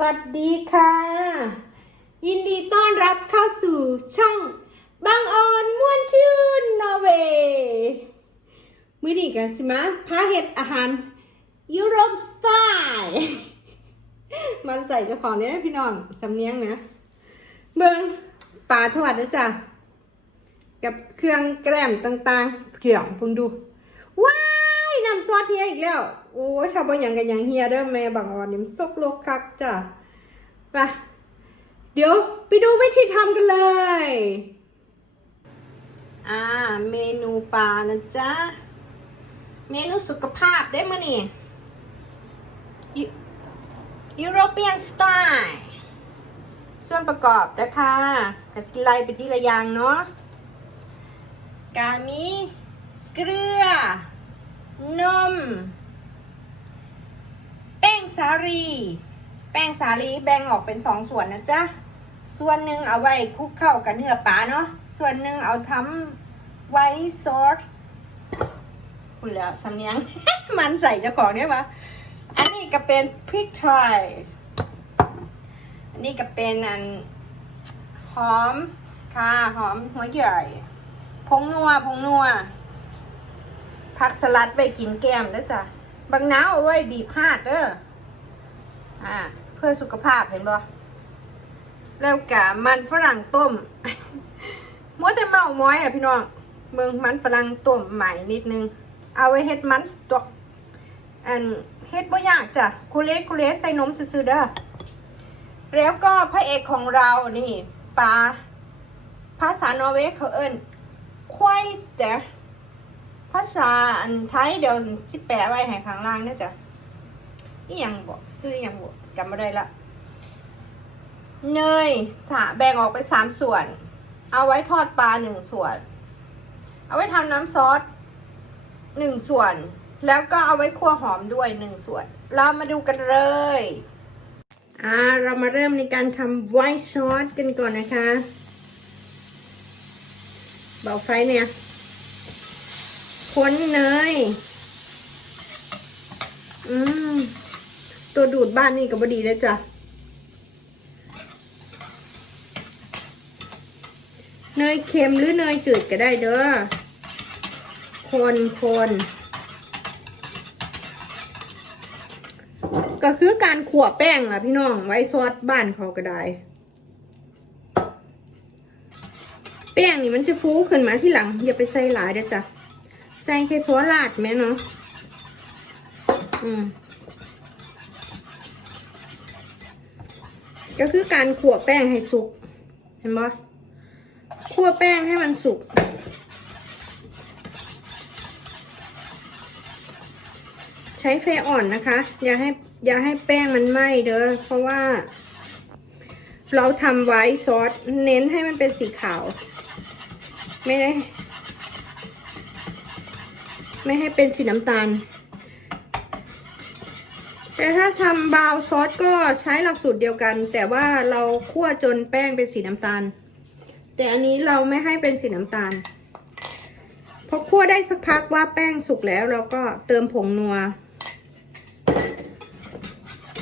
วัสดีค่ะ ยินดีต้อนรับเข้าสู่ช่องบางออนม่วนชื่นนอร์เวย์มื้อนี้กันสิมาพาเฮ็ดอาหารยุโรปสไตล์มาใส่เจ้าของเนี่ยพี่น้องสำเนียงนะ เบิงปลาทอดนะจ๊ะกับเครื่องแกล้มต่างๆเกี่ยวพงดู ว้า ซอสเฮียอีกแล้ว โอ้ยถ้าบ่อย่างกันอย่างเฮียเด้อแม่บางอ่อนนี่มันซกโลกคักจ้ะไปเดี๋ยวไปดูวิธีทำกันเลย อ่า เมนูปลานะจ๊ะ เมนูสุขภาพได้มานี่ยุโรเปียนสไตล์ส่วนประกอบนะคะกะสกิไลไปที่ละอย่างเนาะกามีเกลือ นม แป้งสาลี แป้งสาลีแบ่งออกเป็นสองส่วนนะจ๊ะ ส่วนหนึ่งเอาไว้คลุกเข้ากับเนื้อปลาเนาะ ส่วนหนึ่งเอาทำไว้ซอสคุณแล้วสำเนียง มันใส่เจ้าของได้ปะอันนี้ก็เป็นพริกไทย อันนี้ก็เป็นอันหอมค่ะหอมหัวใหญ่ผงนัวผงนัว ผักสลัดไว้กินแก้มเด้อจ้ะบางน้าเอาไว้บีบพาดเด้ออ่า เพื่อสุขภาพเห็นบ่แล้วกะมันฝรั่งต้มมัวแต่เมาม้อยอะพี่น้องเมืองมันฝรั่งต้มใหม่นิดนึง เอาไว้เฮ็ดมันสต๊อกอันเฮ็ดบ่ยากจ้ะคุเลสคุเลสใส่นมซื่อๆเด้อแล้วก็พระเอกของเรานี่ปลาภาษานอร์เวย์เขาเอิ้นควายจ้ะ ภาษาอันไทยเดี๋ยวสิแปะไว้ให้ข้างล่างนะจ๊ะนี่ยังบอกซื้อยังบอกจำไม่ได้ละเนยสะแบ่งออกเป็นสามส่วน เอาไว้ทอดปลาหนึ่งส่วน เอาไว้ทำน้ำซอสหนึ่งส่วน แล้วก็เอาไว้คั่วหอมด้วยหนึ่งส่วน เรามาดูกันเลยอ่าเรามาเริ่มในการทำไวท์ซอสกันก่อนนะคะเบาไฟเนี่ย คนเนย อืม ตัวดูดบ้านนี่ก็บดีเลยจ้ะ เนยเค็มหรือเนยจืดก็ได้เด้อ คนคนก็คือการขั่วแป้งล่ะพี่น้อง ไว้ซอสบ้านเขาก็ได้ แป้งนี่มันจะฟูขึ้นมาที่หลัง อย่าไปใส่หลายเด้อจ้ะ ใส่แค่พอลาดแม่เนาะอืมก็คือการขั่วแป้งให้สุก เห็นปะขั่วแป้งให้มันสุก ใช้ไฟอ่อนนะคะ อย่าให้อย่าให้แป้งมันไหม้เด้อ เพราะว่า เราทำไว้ซอสเน้นให้มันเป็นสีขาว ไม่ได้ ไม่ให้เป็นสีน้ำตาล แต่ถ้าทำบราวซอสก็ใช้หลักสูตรเดียวกัน แต่ว่าเราคั่วจนแป้งเป็นสีน้ำตาล แต่อันนี้เราไม่ให้เป็นสีน้ำตาลพอคั่วได้สักพักว่าแป้งสุกแล้วเราก็เติมผงนัว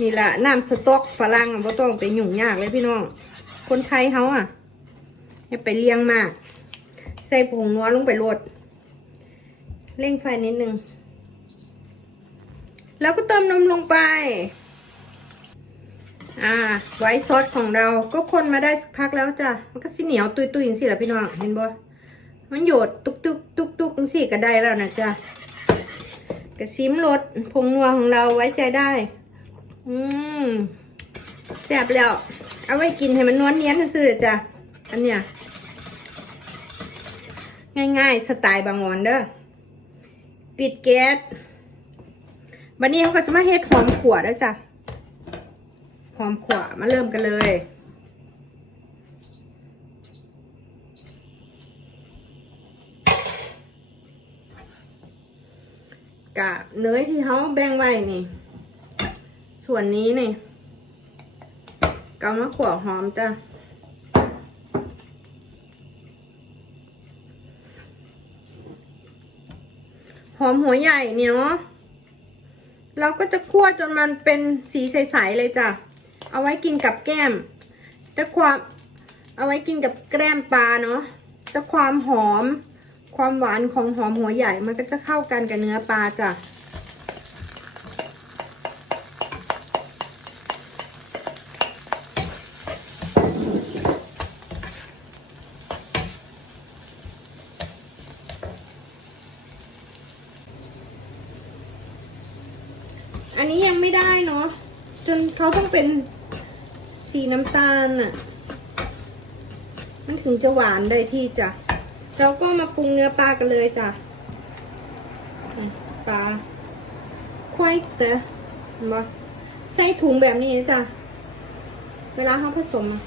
นี่แหละน้ำสต๊อกฝรั่งอะบ่ต้องไปยุ่งยากเลยพี่น้อง คนไทยเขาอะอย่าไปเลี้ยงมาก ใส่ผงนัวลงไปโรด เร่งไฟนิดนึง แล้วก็เติมนมลงไป อ่า ไว้ซอสของเราก็คนมาได้สักพักแล้วจ้ะ มันก็สิเหนียวตุยตุยอย่างสิแหละพี่น้อง เห็นบ่ มันโยดตุกตุกตุกตุกจังสิก็ได้แล้วนะจ้ะกระซิมรสผงนัวของเราไว้ใจได้ อืมแซ่บแล้ว เอาไว้กินให้มันนวลเนียนซื่อเลยจ้ะ อันเนี้ยง่ายๆ สไตล์บางวันเด้อ ปิดแก๊สวันนี้เขาก็จะมาเฮ็ดหอมขวดแล้วจ้ะหอมขวดมาเริ่มกันเลยกะเนยที่เขาแบ่งไว้นี่ ส่วนนี้นี่กำมะขวดหอมจ้ะ อมหัวใหญ่เนี่ยเนาะเราก็จะคั่วจนมันเป็นสีใสๆเลยจ้ะ เอาไว้กินกับแก้ม แต่ความเอาไว้กินกับแกล้มปลาเนาะแต่ความหอม ความหวานของหอมหัวใหญ่มันก็จะเข้ากันกับเนื้อปลาจ้ะ อันนี้ยังไม่ได้เนาะจนเขาต้องเป็นสีน้ำตาลน่ะ มันถึงจะหวานได้ที่จ้ะเราก็มาปรุงเนื้อปลากันเลยจ้ะปลาควายแต่เห็นบ่ใส่ถุงแบบนี้จ้ะ เวลาเขาผสมอะ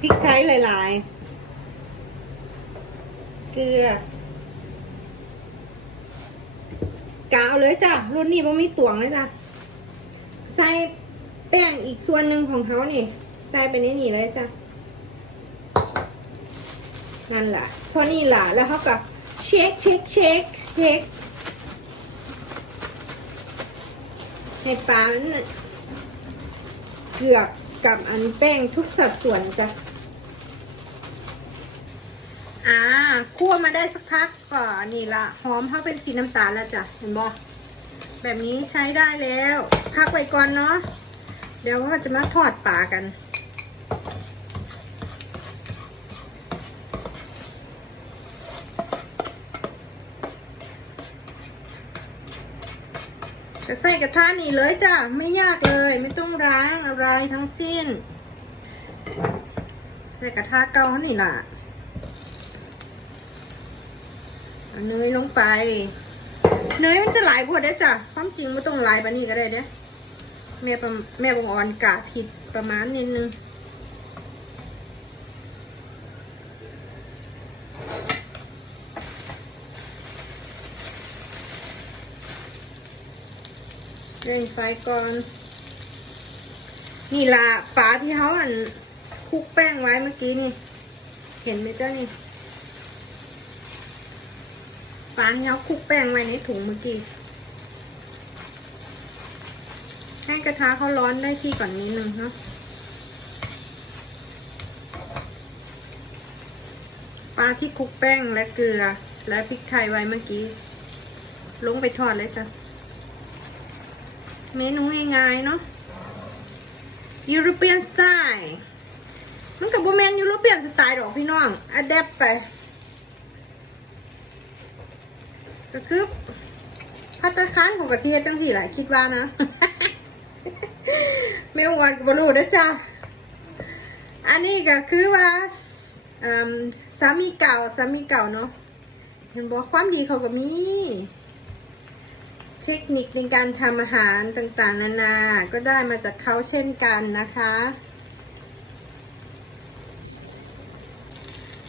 พริกไทยหลายๆ เกลือกาวเลยจ้ะรุ่นนี้มันมีตวงเลยจ้ะ ใส่แป้งอีกส่วนหนึ่งของเขานี่ ใส่ไปในนี่เลยจ้ะ นั่นแหละเท่านี้แหละแล้วเขาก็เช็คเช็คเช็คเช็คให้ปลาเกือกกับอันแป้งทุกสัดส่วนจ้ะ อ่าคั่วมาได้สักพักก็นี่ละหอมเขาเป็นสีน้ำตาลแล้วจ้ะเห็นบ่แบบนี้ใช้ได้แล้ว พักไว้ก่อนเนาะเดี๋ยวก็จะมาทอดปลากันจะใส่กระทะนี่เลยจ้ะ ไม่ยากเลยไม่ต้องล้างอะไรทั้งสิ้น ใส่กระทะเก่านี่ล่ะ เอาเนยลงไป เนยมันจะหลายกว่าได้จ้ะความจริงไม่ต้องหลายแบบนี้ก็ได้เด้อแม่ประแม่บงอ่อนกะผิดประมาณนิดนึงเร่งไฟก่อน นี่ละปลาที่เขาอันคุกแป้งไว้เมื่อกี้นี่ เห็นไหมเจ้านี่ ปลาที่เขาคลุกแป้งไว้ในถุงเมื่อกี้ ให้กระทะเขาร้อนได้ที่ก่อนนิดนึงเนาะปลาที่คลุกแป้งและเกลือ และพริกไทยไว้เมื่อกี้ ลงไปทอดเลยจ้ะ เมนูง่ายๆเนาะ European style มันกับโบแมนยูโรเปียนสไตล์ดอกพี่น้องอัดแอปไป ก็คือพัตตาคารของกระเทิจังสี่แหละคิดว่านะไม่หวนบบรูนะจ๊ะอันนี้ก็คือว่าสามีเก่าสามีเก่าเนาะเห็นบอกความดีเขาก็มี เทคนิคในการทำอาหารต่างๆ นานา ก็ได้มาจากเขาเช่นกันนะคะ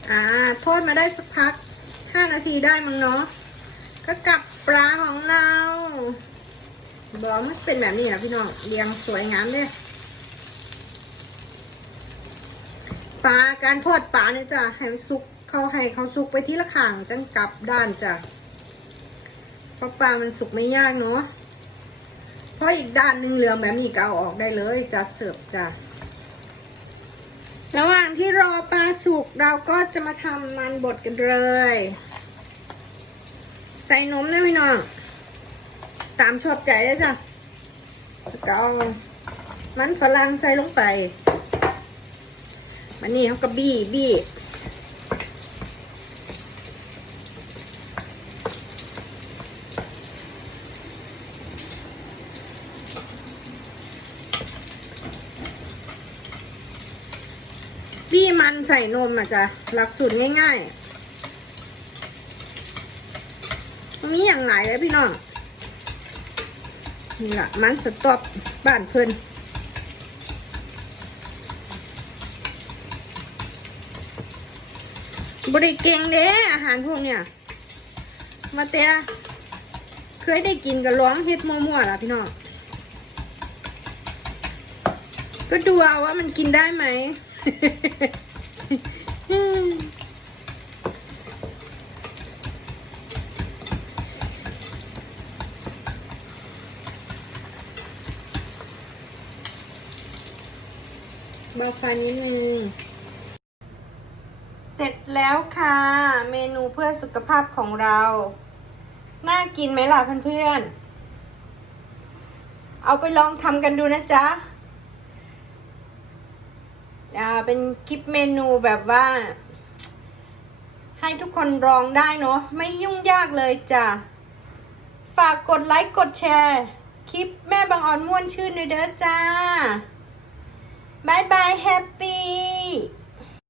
อ่าโทษมาได้สักพัก5นาทีได้มั้งเนาะ ก็กลับปลาของเรา บอกมันเป็นแบบนี้นะพี่น้องเรียงสวยงามเลยปลาการทอดปลาเนี่ยจ้ะให้มันสุกเขาให้เขาสุกไปที่ละข่างจังกลับด้านจ้ะเพราะปลามันสุกไม่ยากเนาะเพราะอีกด้านหนึ่งเหลืองแบบนี้ก็เอาออกได้เลยจะเสิร์ฟจ้ะระหว่างที่รอปลาสุกเราก็จะมาทำมันบดกันเลย ใส่นมนะพี่น้อง ตามชอบใจเลยจ้ะก็เอามันฝรั่งใส่ลงไปมันนี่เขาก็บี้บี้บี้มันใส่นมอะจ้ะหลักสูตรง่ายๆ ตรงนี้อย่างไรเลยพี่น้องนี่แหละมันสต๊อปบ้านเพิ่นบริเก่งเด้อาหารพวกเนี้ยมาแต่เคยได้กินกับร้องเฮ็ดมั่วๆล่ะพี่น้องก็ดูเอาว่ามันกินได้ไหม เบาไฟนิดนึง เสร็จแล้วค่ะ เมนูเพื่อสุขภาพของเรา น่ากินไหมล่ะเพื่อนๆ เอาไปลองทำกันดูนะจ๊ะอ่าเป็นคลิปเมนูแบบว่า ให้ทุกคนลองได้เนาะไม่ยุ่งยากเลยจ้ะ ฝากกดไลค์กดแชร์ คลิปแม่บางออนม่วนชื่นด้วยเด้อจ้า Bye bye happy.